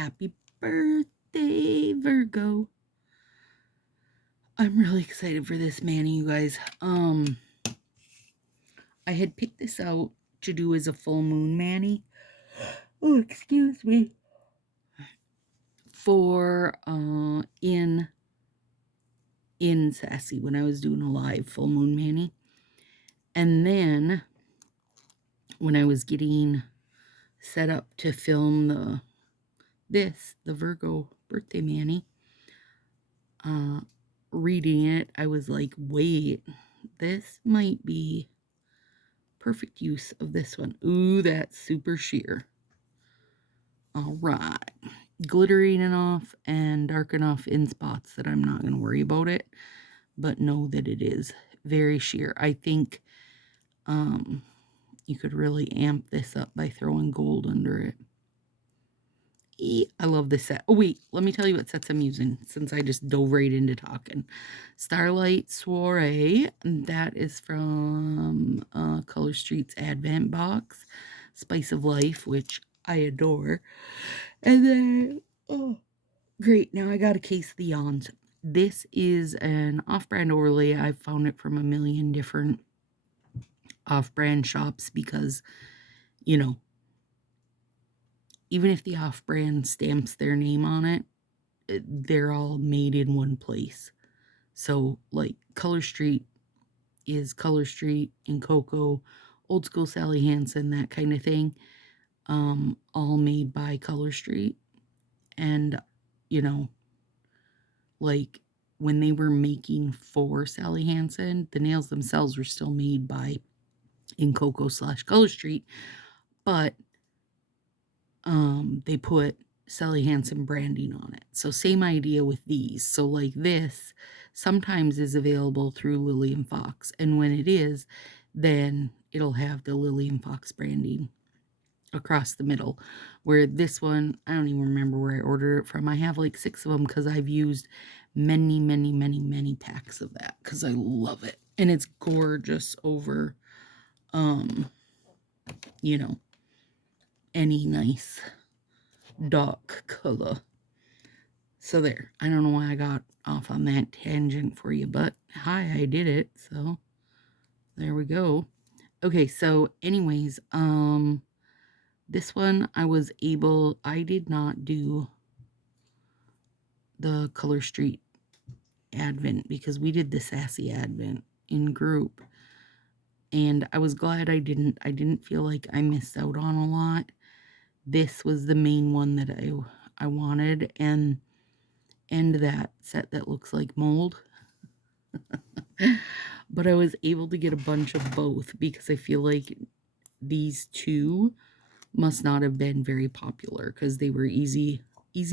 Happy birthday, Virgo. I'm really excited for this mani, you guys. I had picked this out to do as a full moon mani. Oh, excuse me. For in Sassy when I was doing a live full moon mani. And then when I was getting set up to film the Virgo birthday mani, reading it, I was like, wait, this might be perfect use of this one. Ooh, that's super sheer. All right. Glittering enough and dark enough in spots that I'm not going to worry about it, but know that it is very sheer. I think you could really amp this up by throwing gold under it. I love this set. Oh, wait, let me tell you what sets I'm using since I just dove right into talking. Starlight Soiree. That is from Color Street's Advent Box. Spice of Life, which I adore. And then, oh, great. Now I got a case of the Yawns. This is an off-brand overlay. I've found it from a million different off-brand shops because, you know, even if the off-brand stamps their name on it, they're all made in one place. So, like, Color Street is Color Street in Cocoa, Old School Sally Hansen, that kind of thing. All made by Color Street. And, you know, like, when they were making for Sally Hansen, the nails themselves were still made by in Cocoa / Color Street, but they put Sally Hansen branding on it. So same idea with these. So like this sometimes is available through Lily and Fox, and when it is, then it'll have the Lily and Fox branding across the middle. Where this one, I don't even remember where I ordered it from. I have like 6 of them because I've used many packs of that because I love it, and it's gorgeous over you know, any nice dark color. So there. I don't know why I got off on that tangent for you, but hi, I did it. So there we go. Okay, so anyways, this one I did not do the Color Street Advent because we did the Sassy Advent in group. And I was glad I didn't feel like I missed out on a lot. This was the main one that I wanted, and that set that looks like mold. But I was able to get a bunch of both because I feel like these two must not have been very popular because they were easy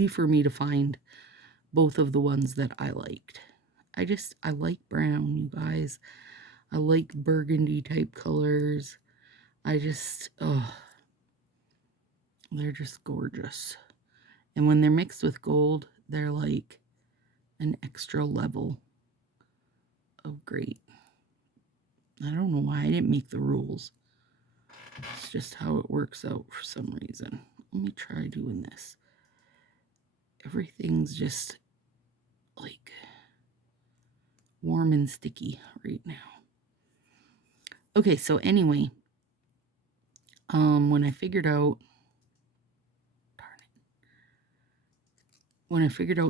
for me to find both of the ones that I liked. I like brown, you guys. I like burgundy type colors. They're just gorgeous. And when they're mixed with gold, they're like an extra level of great. I don't know why I didn't make the rules. It's just how it works out for some reason. Let me try doing this. Everything's just like warm and sticky right now. Okay, so anyway, when I figured out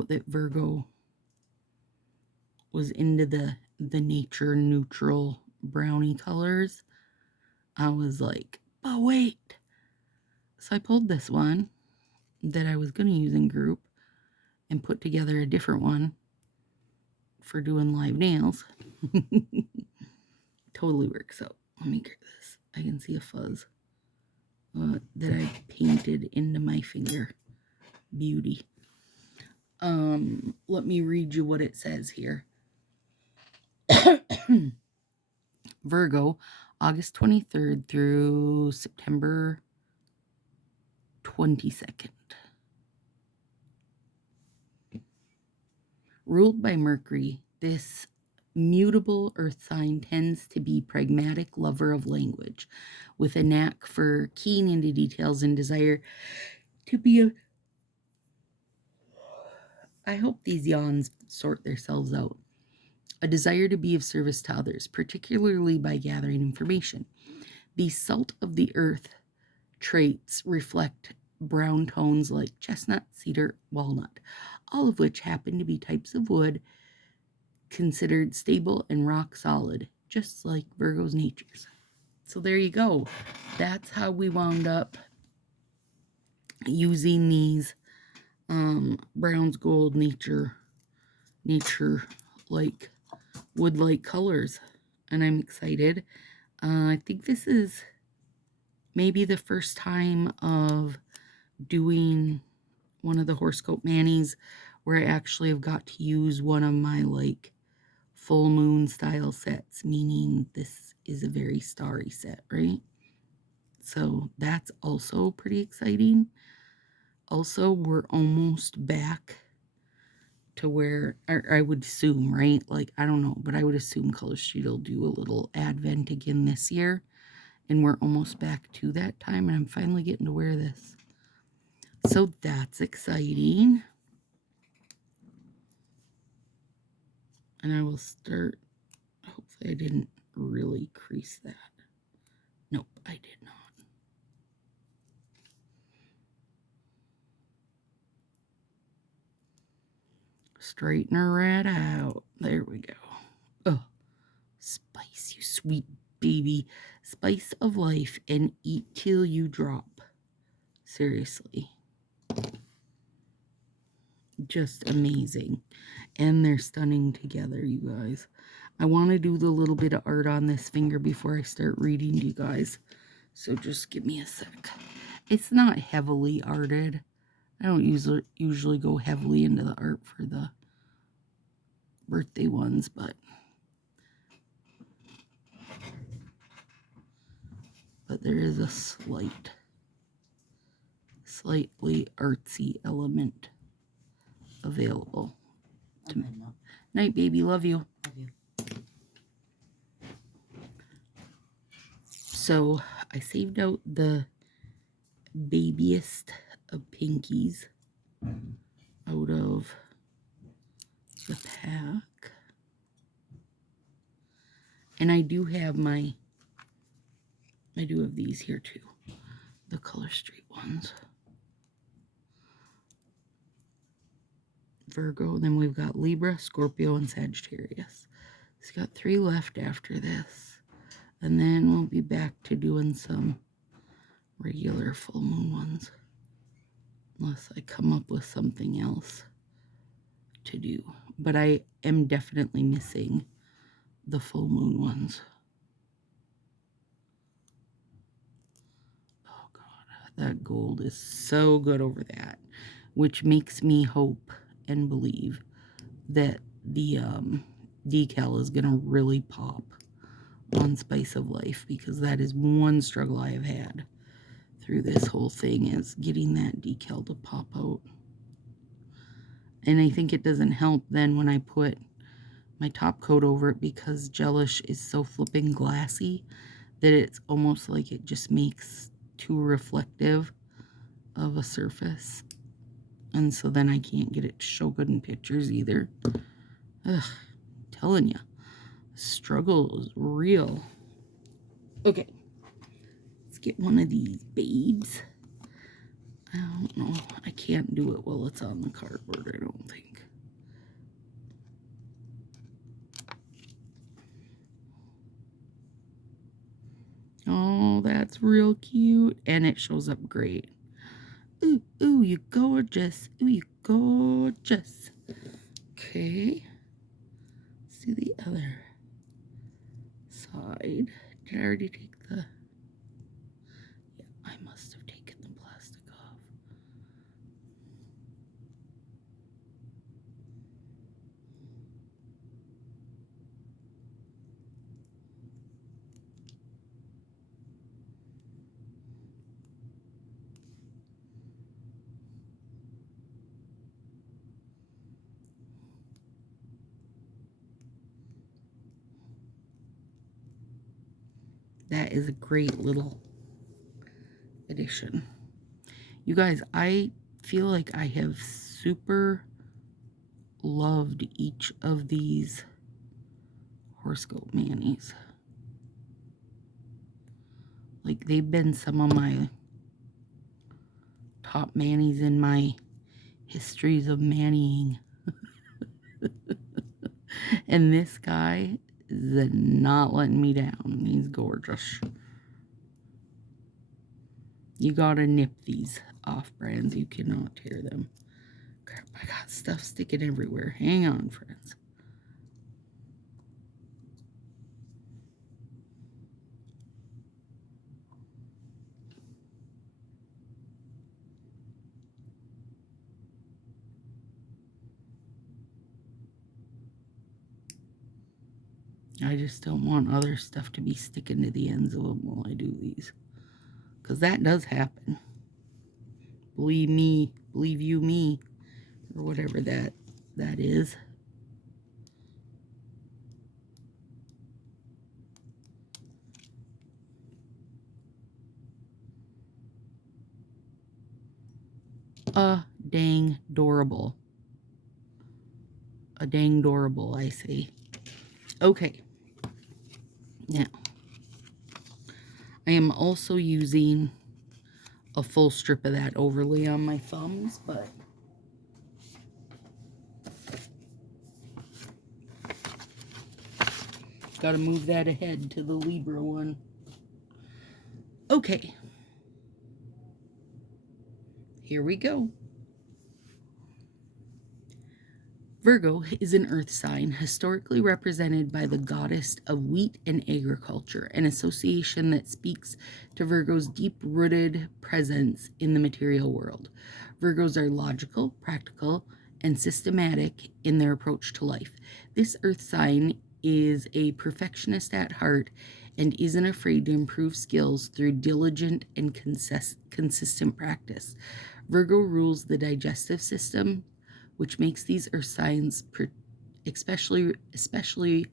that Virgo was into the nature neutral brownie colors, I was like, but wait. So I pulled this one that I was going to use in group and put together a different one for doing live nails. Totally works out. Let me get this. I can see a fuzz that I painted into my finger. Beauty. Let me read you what it says here. Virgo, August 23rd through September 22nd. Ruled by Mercury, this mutable earth sign tends to be pragmatic lover of language, with a knack for keying into details and desire to be I hope these yawns sort themselves out. A desire to be of service to others, particularly by gathering information. The salt of the earth traits reflect brown tones like chestnut, cedar, walnut, all of which happen to be types of wood considered stable and rock solid, just like Virgo's natures. So there you go. That's how we wound up using these Brown's Gold nature like wood like colors, and I'm excited. I think this is maybe the first time of doing one of the horoscope manis where I actually have got to use one of my like full moon style sets, meaning this is a very starry set, right? So that's also pretty exciting. Also, we're almost back to where I would assume, right? Like, I don't know, but I would assume Color Street will do a little advent again this year. And we're almost back to that time, and I'm finally getting to wear this. So that's exciting. And I will start, hopefully I didn't really crease that. Nope, I did not. Straighten her right out. There we go. Oh, spice, you sweet baby. Spice of life, and eat till you drop. Seriously. Just amazing. And they're stunning together, you guys. I want to do the little bit of art on this finger before I start reading to you guys. So just give me a sec. It's not heavily arted. I don't usually go heavily into the art for the birthday ones, but there is a slightly artsy element available. Night, baby. Love you. Love you. So I saved out the babiest of pinkies out of the pack. And I do have these here too. The Color Street ones. Virgo, then we've got Libra, Scorpio, and Sagittarius. It's got 3 left after this. And then we'll be back to doing some regular full moon ones. Unless I come up with something else to do. But I am definitely missing the full moon ones. Oh God, that gold is so good over that. Which makes me hope and believe that the decal is going to really pop on Spice of Life, because that is one struggle I have had through this whole thing, is getting that decal to pop out. And I think it doesn't help then when I put my top coat over it, because Gelish is so flipping glassy that it's almost like it just makes too reflective of a surface. And so then I can't get it to show good in pictures either. Ugh, telling you, struggle is real. Okay, let's get one of these babes. I don't know. I can't do it while it's on the cardboard, I don't think. Oh, that's real cute. And it shows up great. Ooh, ooh, you gorgeous. Ooh, you gorgeous. Okay. Let's do the other side. Did I already take the... Yeah, I must have taken the plastic off. That is a great little addition. You guys, I feel like I have super loved each of these horoscope manis. Like, they've been some of my top manis in my histories of mannying. And this guy is not letting me down. He's gorgeous. You gotta nip these off brands. You cannot tear them. Crap, I got stuff sticking everywhere. Hang on, friends. I just don't want other stuff to be sticking to the ends of them while I do these. Because that does happen. Believe me, believe you me, or whatever that is. Dang adorable. A dang adorable, I say. Okay. Now, I am also using a full strip of that overlay on my thumbs, but gotta move that ahead to the Libra one. Okay. Here we go. Virgo is an earth sign historically represented by the goddess of wheat and agriculture, an association that speaks to Virgo's deep-rooted presence in the material world. Virgos are logical, practical, and systematic in their approach to life. This earth sign is a perfectionist at heart and isn't afraid to improve skills through diligent and consistent practice. Virgo rules the digestive system, which makes these earth signs especially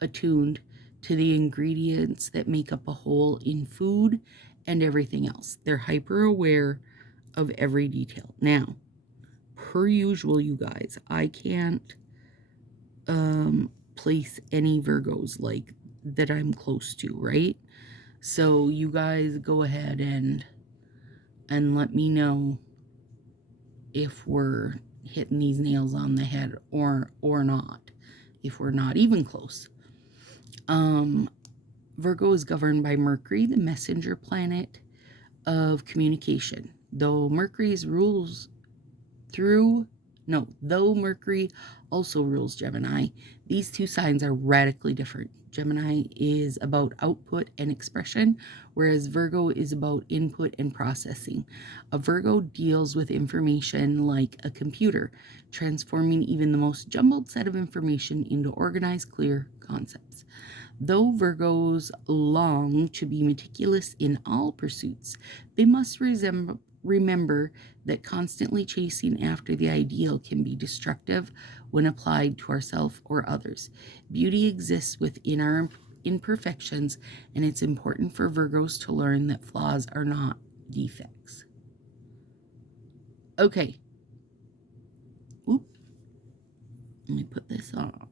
attuned to the ingredients that make up a whole in food and everything else. They're hyper aware of every detail. Now, per usual, you guys, I can't place any Virgos like that I'm close to, right? So you guys go ahead and let me know if we're hitting these nails on the head or not, if we're not even close. Virgo is governed by Mercury, the messenger planet of communication. Though Mercury also rules Gemini, these two signs are radically different. Gemini is about output and expression, whereas Virgo is about input and processing. A Virgo deals with information like a computer, transforming even the most jumbled set of information into organized, clear concepts. Though Virgos long to be meticulous in all pursuits, they must remember that constantly chasing after the ideal can be destructive when applied to ourselves or others. Beauty exists within our imperfections, and it's important for Virgos to learn that flaws are not defects. Okay. Oop. Let me put this on.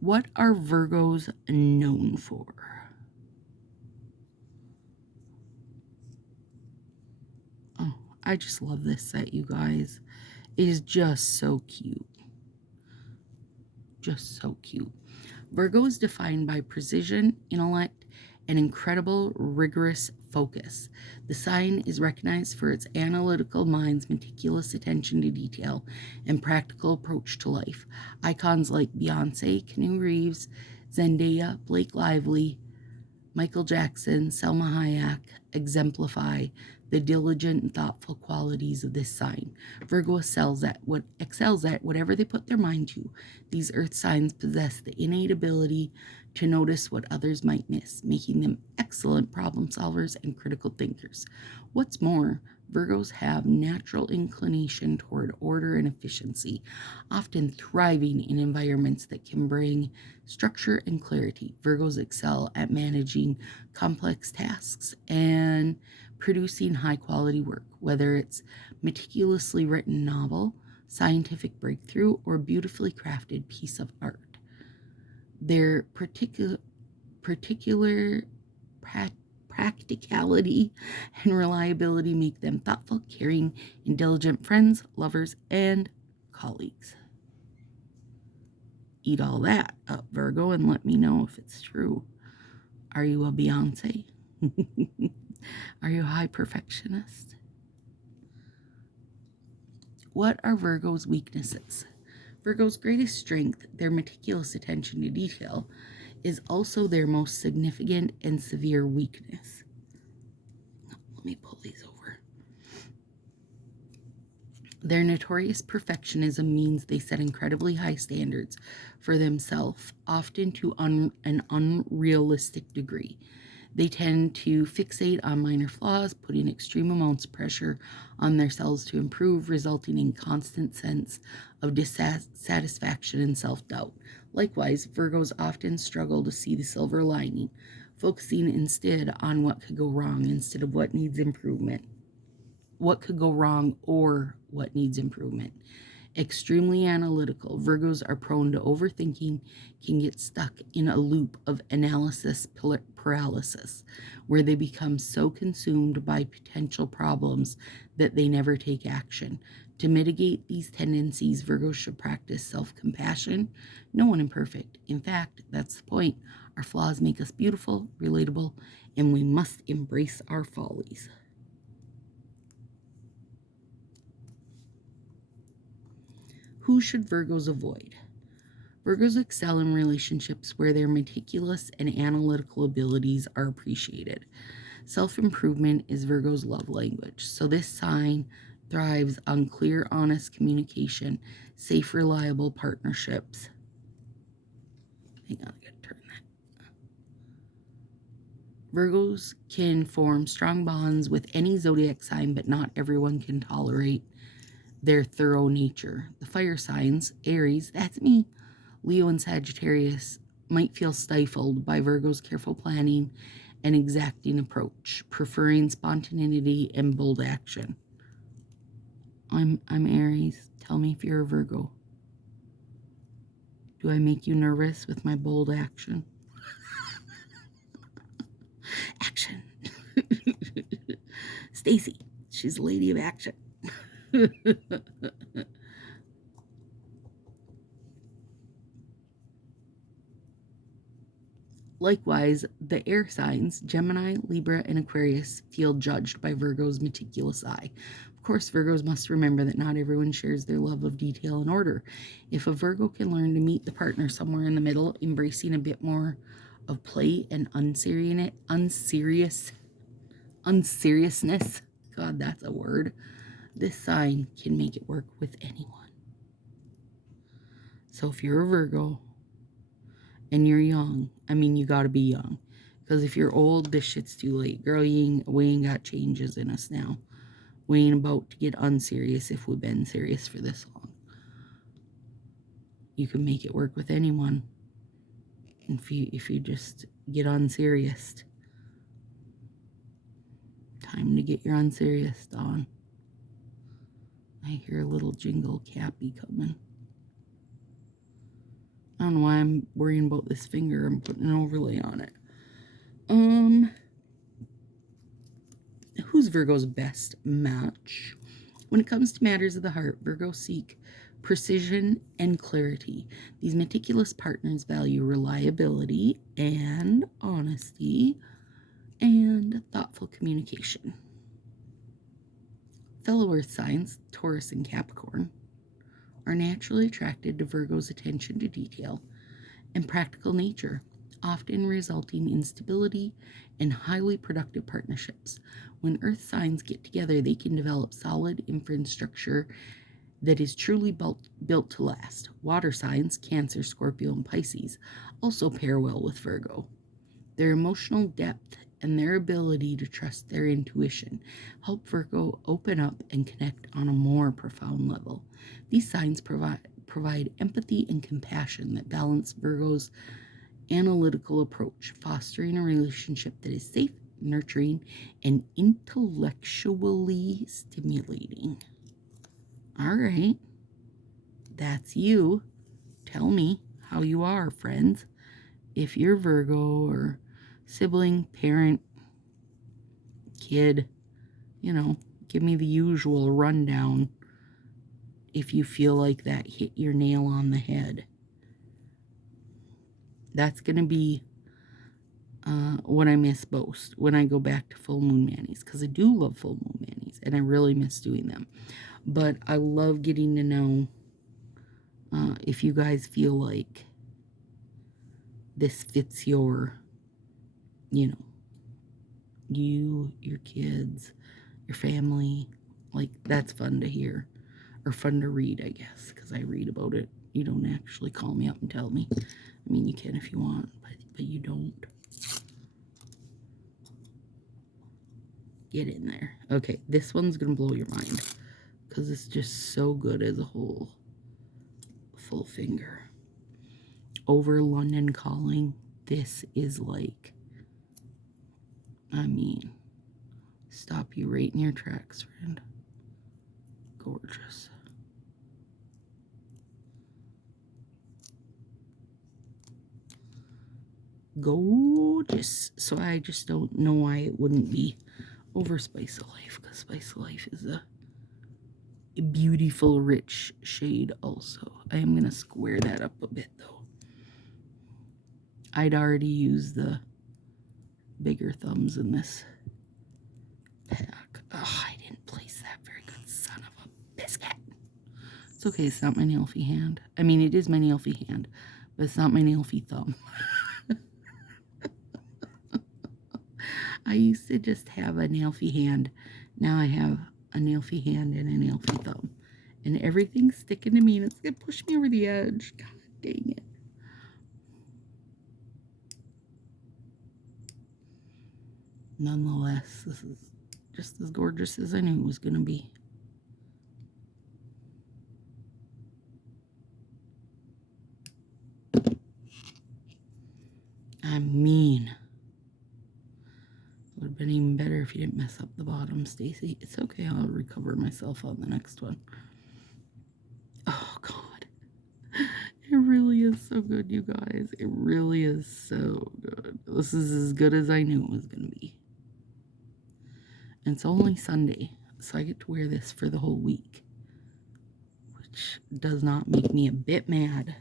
What are Virgos known for? Oh, I just love this set, you guys. It is just so cute. Just so cute. Virgo is defined by precision, intellect, and incredible rigorous focus. The sign is recognized for its analytical mind's meticulous attention to detail and practical approach to life. Icons like Beyonce, Keanu Reeves, Zendaya, Blake Lively, Michael Jackson, Selma Hayek exemplify the diligent and thoughtful qualities of this sign. Virgo excels at whatever they put their mind to. These earth signs possess the innate ability to notice what others might miss, making them excellent problem solvers and critical thinkers. What's more, Virgos have natural inclination toward order and efficiency, often thriving in environments that can bring structure and clarity. Virgos excel at managing complex tasks and producing high-quality work, whether it's meticulously written novel, scientific breakthrough, or beautifully crafted piece of art. Their particular practicality and reliability make them thoughtful, caring, and diligent friends, lovers, and colleagues. Eat all that up, Virgo, and let me know if it's true. Are you a Beyonce? Are you a high perfectionist? What are Virgo's weaknesses? Virgo's greatest strength, their meticulous attention to detail, is also their most significant and severe weakness. Let me pull these over. Their notorious perfectionism means they set incredibly high standards for themselves, often to an unrealistic degree. They tend to fixate on minor flaws, putting extreme amounts of pressure on themselves to improve, resulting in constant sense of dissatisfaction and self-doubt. Likewise, Virgos often struggle to see the silver lining, focusing instead on what could go wrong instead of what needs improvement. What could go wrong or what needs improvement. Extremely analytical, Virgos are prone to overthinking, can get stuck in a loop of analysis paralysis, where they become so consumed by potential problems that they never take action. To mitigate these tendencies, Virgos should practice self-compassion. No one imperfect. In fact, that's the point. Our flaws make us beautiful, relatable, and we must embrace our follies. Who should Virgos avoid? Virgos excel in relationships where their meticulous and analytical abilities are appreciated. Self-improvement is Virgo's love language, so this sign thrives on clear, honest communication, safe, reliable partnerships. Hang on, I gotta turn that. Virgos can form strong bonds with any zodiac sign, but not everyone can tolerate their thorough nature. The fire signs, Aries, that's me, Leo and Sagittarius, might feel stifled by Virgo's careful planning and exacting approach, preferring spontaneity and bold action. I'm Aries. Tell me if you're a Virgo. Do I make you nervous with my bold action? Action. Stacy, she's a lady of action. Likewise, the air signs, Gemini, Libra, and Aquarius, feel judged by Virgo's meticulous eye. Of course, Virgos must remember that not everyone shares their love of detail and order. If a Virgo can learn to meet the partner somewhere in the middle, embracing a bit more of play and unseriousness, God, that's a word, this sign can make it work with anyone. So if you're a Virgo and you're young, I mean, you got to be young. Because if you're old, this shit's too late. Girl, we ain't got changes in us now. We ain't about to get unserious if we've been serious for this long. You can make it work with anyone. If you just get unserious. Time to get your unserious on. I hear a little jingle cappy coming. I don't know why I'm worrying about this finger. I'm putting an overlay on it. Who's Virgo's best match? When it comes to matters of the heart, Virgos seek precision and clarity. These meticulous partners value reliability and honesty and thoughtful communication. Fellow earth signs, Taurus and Capricorn, are naturally attracted to Virgo's attention to detail and practical nature, often resulting in stability and highly productive partnerships. When earth signs get together, they can develop solid infrastructure that is truly built to last. Water signs, Cancer, Scorpio, and Pisces, also pair well with Virgo. Their emotional depth and their ability to trust their intuition help Virgo open up and connect on a more profound level. These signs provide empathy and compassion that balance Virgo's analytical approach, fostering a relationship that is safe, nurturing, and intellectually stimulating. All right. that's you. Tell me how you are, friends. If you're Virgo or sibling, parent, kid, give me the usual rundown if you feel like that hit your nail on the head. That's going to be what I miss most when I go back to full moon manis, because I do love full moon manis and I really miss doing them. But I love getting to know if you guys feel like this fits your, you, your kids, your family. Like, that's fun to hear, or fun to read, I guess, because I read about it. You don't actually call me up and tell me. I mean, you can if you want, but you don't. Get in there. Okay, this one's gonna blow your mind because it's just so good as a whole. Full finger. Over London Calling. This is like, I mean, stop you right in your tracks, friend. Gorgeous. Gorgeous. So I just don't know why it wouldn't be over Spice of Life, because Spice of Life is a beautiful, rich shade also. I am going to square that up a bit, though. I'd already used the bigger thumbs in this pack. Oh, I didn't place that very good, son of a biscuit. It's okay, it's not my nailfy hand. I mean, it is my nailfy hand, but it's not my nailfy thumb. I used to just have a nailfy hand. Now I have a nailfy hand and a nailfy thumb. And everything's sticking to me, and it's going to push me over the edge. God dang it. Nonetheless, this is just as gorgeous as I knew it was going to be. I mean, would have been even better if you didn't mess up the bottom, Stacy. It's okay, I'll recover myself on the next one. Oh, God. It really is so good, you guys. It really is so good. This is as good as I knew it was going to be. And it's only Sunday, so I get to wear this for the whole week, which does not make me a bit mad.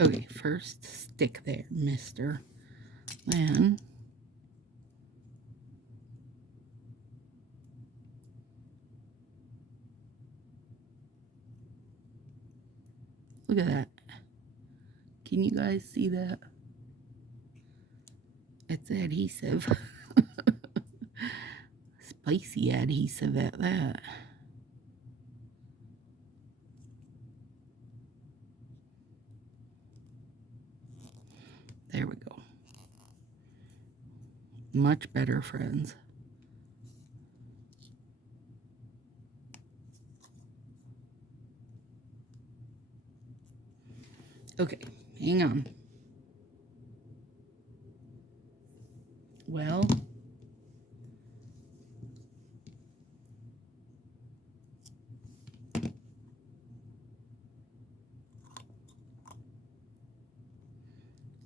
Okay, first stick there, mister. Then look at that. Can you guys see that? It's adhesive. Spicy adhesive at that. There we go. Much better, friends. Okay, hang on. Well,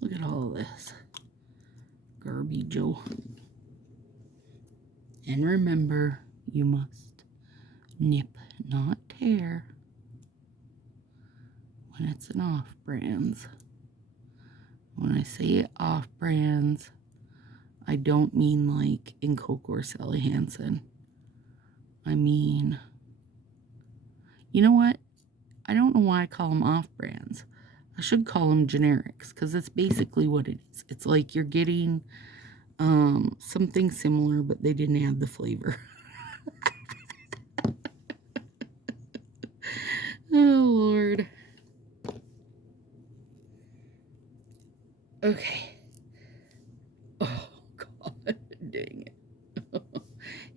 look at all of this garbage. And remember, you must nip, not tear, when it's an off-brands. When I say off-brands, I don't mean like in Coco or Sally Hansen. I mean, you know what? I don't know why I call them off-brands. I should call them generics, because that's basically what it is. It's like you're getting something similar, but they didn't add the flavor. Oh, Lord. Okay. Oh, God. Dang it.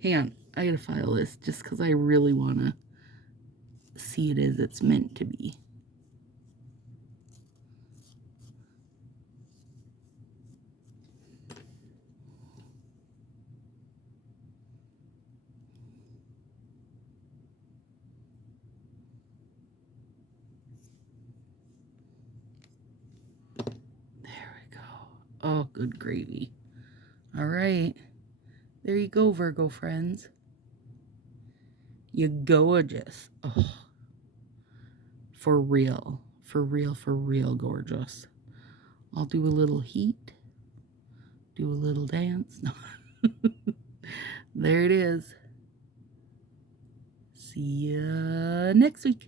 Hang on. I gotta file this just because I really want to see it as it's meant to be. There we go. Oh, good gravy. All right. There you go, Virgo friends. You gorgeous. Oh, for real. For real gorgeous. I'll do a little heat. Do a little dance. No. There it is. See ya next week.